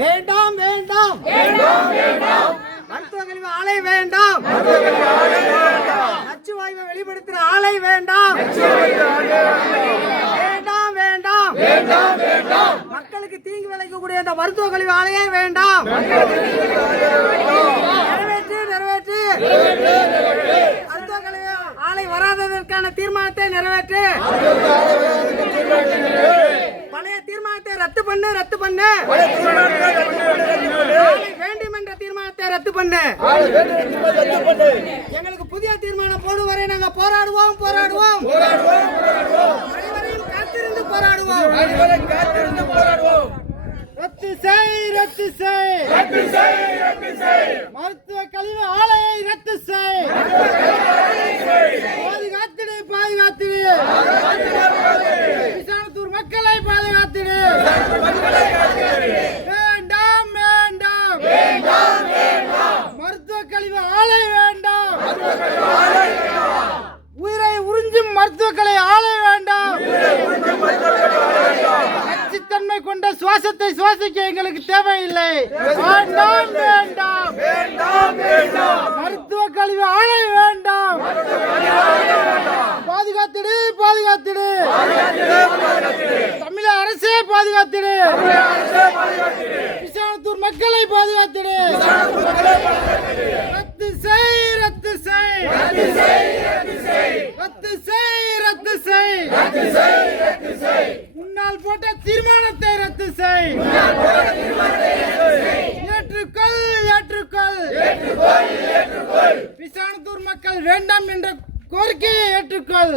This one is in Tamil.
வேண்டாம் வேண்டாம் மருத்துவ கழிவு ஆலை வேண்டாம். நச்சு வாயுவை வெளிப்படுத்துகிற ஆலை வேண்டாம். வேண்டாம் வேண்டாம் மக்களுக்கு தீங்கு விளைக்கக்கூடிய அந்த மருத்துவ கழிவு ஆலையே வேண்டாம். நிறைவேற்று மருத்துவ கழிவு ஆலை வராததற்கான தீர்மானத்தை நிறைவேற்று. பழைய தீர்மானத்தை ரத்து பண்ணு. வேண்டும் என்ற தீர்மானத்தை ரத்து பண்ணு. எங்களுக்கு புதிய தீர்மானம் போடும் வரை நாங்கள் போராடுவோம். அனைவரையும் காத்திருந்து போராடுவோம். ரத்து செய் மருத்துவ கழிவு ஆலையை ரத்து செய். பாதுகாத்திடு விசானத்தூர் மக்களை பாதுகாத்திடு. வேண்டாம் மருத்துவ கழிவு ஆலை வேண்டாம். உயிரை உறிஞ்சும் மருத்துவ கழிவு ஆலை வேண்டாம். நச்சுத்தன்மை கொண்ட சுவாசத்தை சுவாசிக்க எங்களுக்கு தேவையில்லை. வேண்டாம் மருத்துவ கழிவு ஆலை வேண்டாம். பாதுகாத்திடு தமிழக அரசே பாதுகாத்திடு. விசானத்தூர் மக்களை பாதுகாத்திடு. ரத்து செய். முன்னால் போட்ட தீர்மானத்தை ரத்து செய். ஏற்றுக்கொள். விசானத்தூர் மக்கள் வேண்டாம் என்ற கோரிக்கையை ஏற்றுக்கொள்.